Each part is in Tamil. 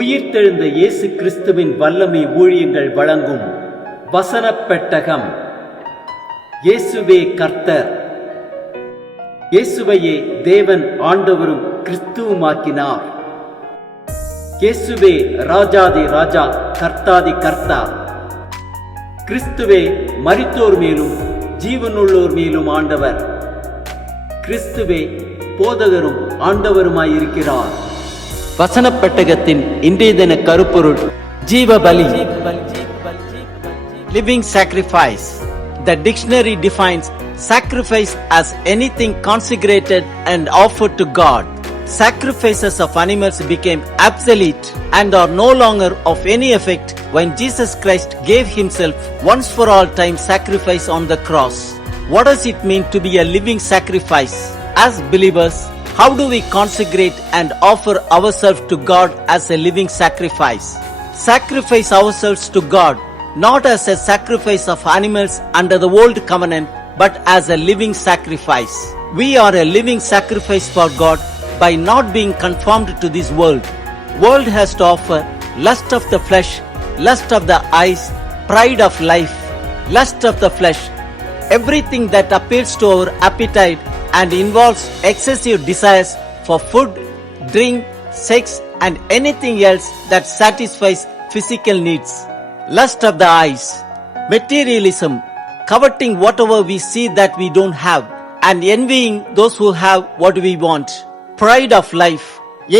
உயிர்த்தெழுந்த இயேசு கிறிஸ்துவின் வல்லமை ஊழியங்கள் வழங்கும் வசனப் பெட்டகம். இயேசுவே கர்த்தர். இயேசுவையே தேவன் ஆண்டவரும் கிறிஸ்துவுமாக்கினார். இயேசுவே ராஜாதி ராஜா, கர்த்தாதி கர்த்தா. கிறிஸ்துவே மரித்தோர் மேலும் ஜீவனுள்ளோர் மேலும் ஆண்டவர். கிறிஸ்துவே போதகரும் ஆண்டவருமாயிருக்கிறார். வசனப் பெட்டகத்தின் இன்றைய தின கருப்பொருள் ஜீவ பலி, living sacrifice. The dictionary defines sacrifice as anything consecrated and offered to God. Sacrifices of animals became obsolete and are no longer of any effect when Jesus Christ gave himself once for all time sacrifice on the cross. What does it mean to be a living sacrifice? As believers, how do we consecrate and offer ourselves to God as a living sacrifice? Sacrifice ourselves to God not as a sacrifice of animals under the old covenant, but as a living sacrifice. We are a living sacrifice for God by not being conformed to this world. World has to offer lust of the flesh, lust of the eyes, pride of life, lust of the flesh, everything that appeals to our appetite and involves excessive desires for food, drink, sex and anything else that satisfies physical needs. Lust of the eyes, materialism, coveting whatever we see that we don't have and envying those who have what we want. Pride of life,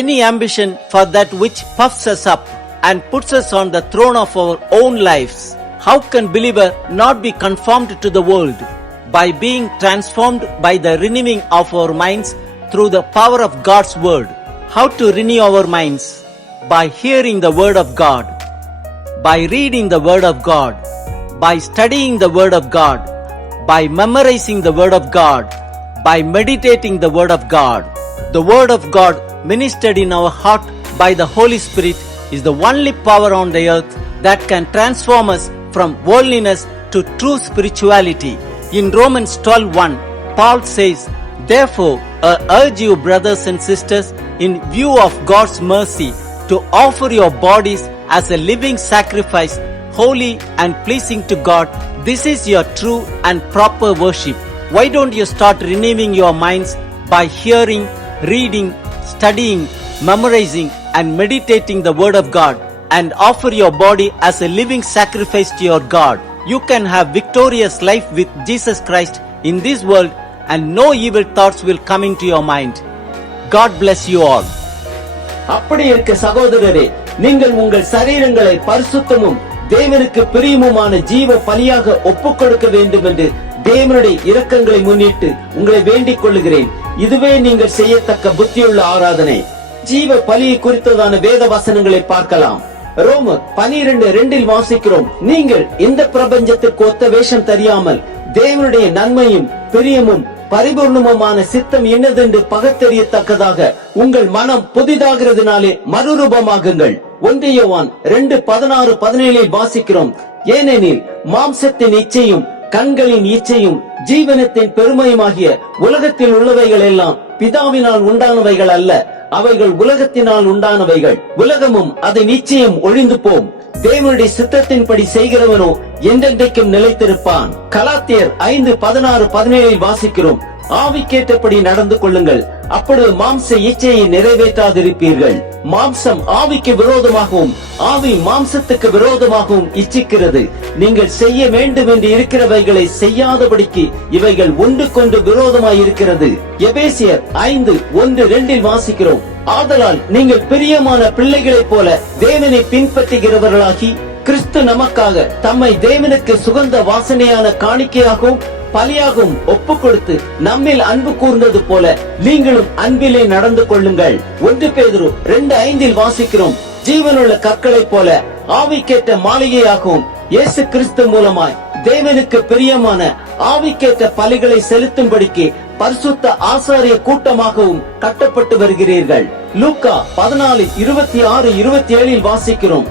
any ambition for that which puffs us up and puts us on the throne of our own lives. How can believer not be conformed to the world? By being transformed by the renewing of our minds through the power of God's word. How to renew our minds? By hearing the word of God, by reading the word of God, by studying the word of God, by memorizing the word of God, by meditating the word of God. The word of God ministered in our heart by the Holy Spirit is the only power on the earth that can transform us from worldliness to true spirituality. In Romans 12:1, Paul says, "Therefore, I urge you, brothers and sisters, in view of God's mercy, to offer your bodies as a living sacrifice, holy and pleasing to God. This is your true and proper worship." Why don't you start renewing your minds by hearing, reading, studying, memorizing and meditating the word of God and offer your body as a living sacrifice to your God? You can have victorious life with Jesus Christ in this world and no evil thoughts will come into your mind. God bless you all. அப்படி இருக்க சகோதரரே, நீங்கள் உங்கள் சரீரங்களை பரிசுத்தமும் தேவனுக்கு பிரியமுமான ஜீவ பலியாக ஒப்புக் கொடுக்க வேண்டும் என்று தேவனுடைய இரக்கங்களை முன்னிட்டு உங்களை வேண்டிக் கொள்ளுகிறேன். இதுவே நீங்கள் செய்யத்தக்க புத்தியுள்ள ஆராதனை. ஜீவ பலியை குறித்ததான வேத வசனங்களை பார்க்கலாம். ரோமர் 12:2 வாசிக்கிறோம், நீங்கள் இந்த பிரபஞ்சத்துக்கு ஒத்த வேஷம் தெரியாமல் தேவனுடைய நன்மையும் பிரியமும் பரிபூர்ணமுமான சித்தம் என்னதென்று பகத்தெறியத்தக்கதாக உங்கள் மனம் புதிதாகிறதுனாலே மறுரூபமாகுங்கள். 1 யோவான் 2:16-17 வாசிக்கிறோம், ஏனெனில் மாம்சத்தின் இச்சையும் கண்களின் இச்சையும் ஜீவனத்தின் பெருமையுமாகிய உலகத்தில் உள்ளவைகள் எல்லாம் பிதாவினால் உண்டானவைகள் அல்ல, அவைகள் உலகத்தினால் உண்டானவைகள். உலகமும் அது நிச்சயம் ஒழிந்து போம், தேவனுடைய சித்தத்தின்படி செய்கிறவனோ என்றென்றைக்கும் நிலைத்திருப்பான். கலாத்தியர் 5:16-17 வாசிக்கிறோம், ஆவிக்கேற்றபடி நடந்து கொள்ளுங்கள், அப்பொழுது மாம்ச இச்சையை நிறைவேற்றாதிருப்பீர்கள். மாம்சம் ஆவிக்கு விரோதமாகவும் ஆவி மாம்சத்துக்கு விரோதமாகவும் இச்சிக்கிறது. நீங்கள் செய்ய வேண்டும் என்று இருக்கிறவைகளை செய்யாதபடிக்கு இவைகள் ஒன்றுக்கொன்று விரோதமாய் இருக்கிறது. எபேசியர் 5:1-2 வாசிக்கிறோம், ஆதலால் நீங்கள் பிரியமான பிள்ளைகளைப் போல தேவனை பின்பற்றுகிறவர்களாகி கிறிஸ்து நமக்காக தம்மை தேவனுக்கு சுகந்த வாசனையான காணிக்கையாகவும் பலியாகவும் ஒப்பு கொடுத்து நம்மில் அன்பு கூர்ந்தது போல நீங்களும் அன்பிலே நடந்து கொள்ளுங்கள். 1 பேதுரு 2:5 வாசிக்கிறோம், ஜீவனுள்ள கற்களைப் போல ஆவிக்கேற்ற மாளிகையாகவும் இயேசு கிறிஸ்து மூலமாய் தேவனுக்கு பிரியமான ஆவிக்கேற்ற பலிகளை செலுத்தும்படிக்கு பரிசுத்த ஆசாரிய கூட்டமாகவும் கட்டப்பட்டு வருகிறீர்கள். லூக்கா 14:26-27 வாசிக்கிறோம்,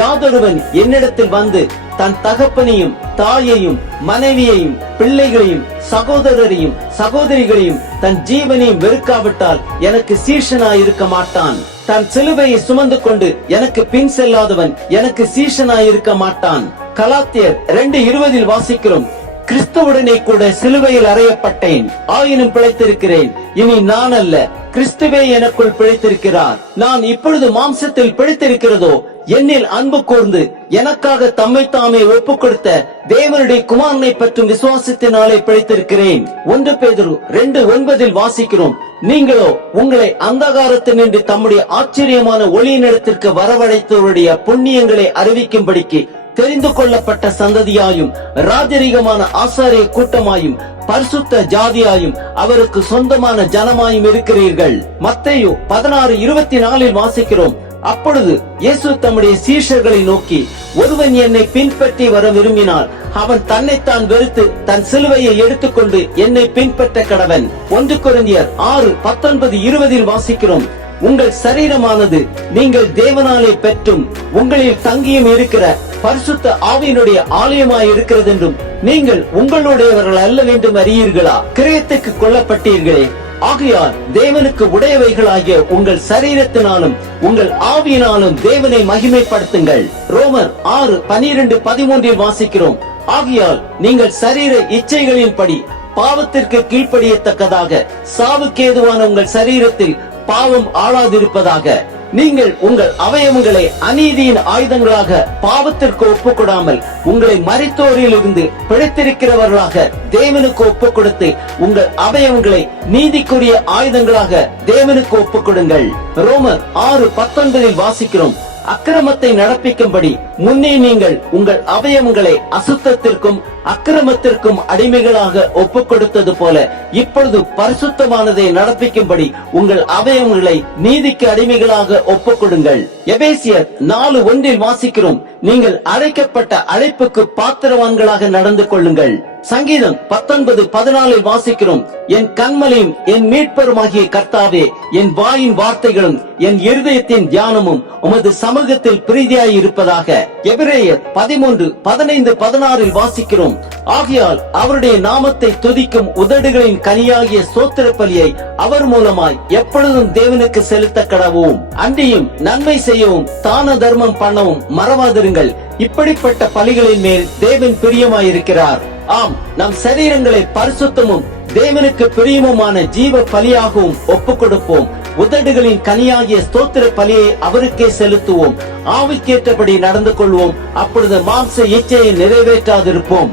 யாதொருவன் என்னிடத்தில் வந்து தன் தகப்பனையும் தாயையும் மனைவியையும் பிள்ளைகளையும் சகோதரரையும் சகோதரிகளையும் தன் ஜீவனையும் வெறுக்காவிட்டால் எனக்கு சீஷனாய் இருக்க மாட்டான். தன் சிலுவையை சுமந்து கொண்டு எனக்கு பின் செல்லாதவன் எனக்கு சீஷனாயிருக்க மாட்டான். கலாத்தியர் 2:20 வாசிக்கிறோம், கிறிஸ்துவுடனே கூட சிலுவையில் அறையப்பட்டேன், ஆயினும் பிழைத்திருக்கிறேன். இனி நான் அல்ல, கிறிஸ்துவே எனக்குள் பிழைத்திருக்கிறார். நான் இப்பொழுது மாம்சத்தில் பிழைத்திருக்கிறதோ, என்னில் அன்பு கூர்ந்து எனக்காக தம்மை தாமே ஒப்புக் கொடுத்த தேவனுடைய குமாரனை பற்றும் விசுவாசத்தினாலே பிழைத்திருக்கிறேன். 1 பேதுரு 2:9 வாசிக்கிறோம், நீங்களோ உங்களை அந்தகாரத்தினின்று தம்முடைய ஆச்சரியமான ஒளியினிடத்திற்கு வரவழைத்தவருடைய புண்ணியங்களை அறிவிக்கும்படிக்கு தெரிந்து கொள்ளப்பட்ட சந்ததியாயும் ராஜரீகமான ஆசாரிய கூட்டமாயும் பரிசுத்த ஜாதியாயும் அவருக்கு சொந்தமான ஜனமாயும் இருக்கிறீர்கள். மத்தேயு 16:24 வாசிக்கிறோம், அப்பொழுது இயேசு தம்முடைய சீஷர்களை நோக்கி, ஒருவன் என்னை பின்பற்றி வர விரும்பினால் அவன் தன்னைத்தான் வெறுத்து தன் சிலுவையை எடுத்துக்கொண்டு என்னை பின்பற்ற கடவன். 1 கொரிந்தியர் 6:19-20 வாசிக்கிறோம், உங்கள் சரீரமானது நீங்கள் தேவனாலே பெற்றும் உங்களில் தங்கியும் இருக்கிற பரிசுத்த ஆவியினுடைய ஆலயமாய் இருக்கிறது என்றும் நீங்கள் உங்களுடையவர்கள் அல்ல என்றும் அறியீர்களா? கிரயத்துக்கு கொல்லப்பட்டீர்களே, ஆகையால் தேவனுக்கு உடையவைகளாகிய உங்கள் சரீரத்தினாலும் உங்கள் ஆவியினாலும் தேவனை மகிமைப்படுத்துங்கள். ரோமர் 6:12-13 வாசிக்கிறோம், ஆகையால் நீங்கள் சரீர இச்சைகளின்படி பாவத்திற்கு கீழ்ப்படியத்தக்கதாக சாவுக்கேதுவான உங்கள் சரீரத்தில் பாவம் ஆளாதிருப்பதாக. நீங்கள் உங்கள் அவயவங்களை அநீதியின் ஆயுதங்களாக பாவத்திற்கு ஒப்புக்கொடாமல் உங்களை மரித்தோரில் இருந்து பிழைத்திருக்கிறவர்களாக தேவனுக்கு ஒப்புக் கொடுத்து உங்கள் அவயவங்களை நீதிக்குரிய ஆயுதங்களாக தேவனுக்கு ஒப்புக் கொடுங்கள். ரோமர் 6:19 வாசிக்கிறோம், அக்கிரமத்தை நடப்பிக்கும்படி முன்னே நீங்கள் உங்கள் அவயவங்களை அசுத்தத்திற்கும் அக்கிரமத்திற்கும் அடிமைகளாக ஒப்புக் கொடுத்தது போல இப்பொழுது பரிசுத்தமானதை நடப்பிக்கும்படி உங்கள் அவயவங்களை நீதிக்கு அடிமைகளாக ஒப்புக் கொடுங்கள். எபேசியர் 4:1 வாசிக்கிறோம், நீங்கள் அழைக்கப்பட்ட அழைப்புக்கு பாத்திரவான்களாக நடந்து கொள்ளுங்கள். சங்கீதம் 19:14 வாசிக்கிறோம், என் கண்மலையும் என் மீட்பருமாகிய கர்த்தாவே, என் வாயின் வார்த்தைகளும் என் இருதயத்தின் தியானமும் உமது சமூகத்தில் பிரீதியாய் இருப்பதாக. எபிரேயர் 13:15-16 வாசிக்கிறோம், ஆகையால் அவருடைய நாமத்தை துதிக்கும் உதடுகளின் கனியாகிய ஸ்தோத்திர பலியை அவர் மூலமாய் எப்பொழுதும் தேவனுக்கு செலுத்த கடவோம். அன்றியும் நன்மை செய்யவும் தான தர்மம் பண்ணவும் மறவாதிருங்கள். இப்படிப்பட்ட பலிகளின் மேல் தேவன் பிரியமாயிருக்கிறார். ஆம், நம் சரீரங்களை பரிசுத்தமும் தேவனுக்கு பிரியமுமான ஜீவ பலியாகவும் ஒப்புக் கொடுப்போம். உதடுகளின் கனியாகிய ஸ்தோத்திர பலியை அவருக்கே செலுத்துவோம். ஆவிக்கேற்றபடி நடந்து கொள்வோம். அப்பொழுது மாம்ச இச்சையை நிறைவேற்றாதிருப்போம்.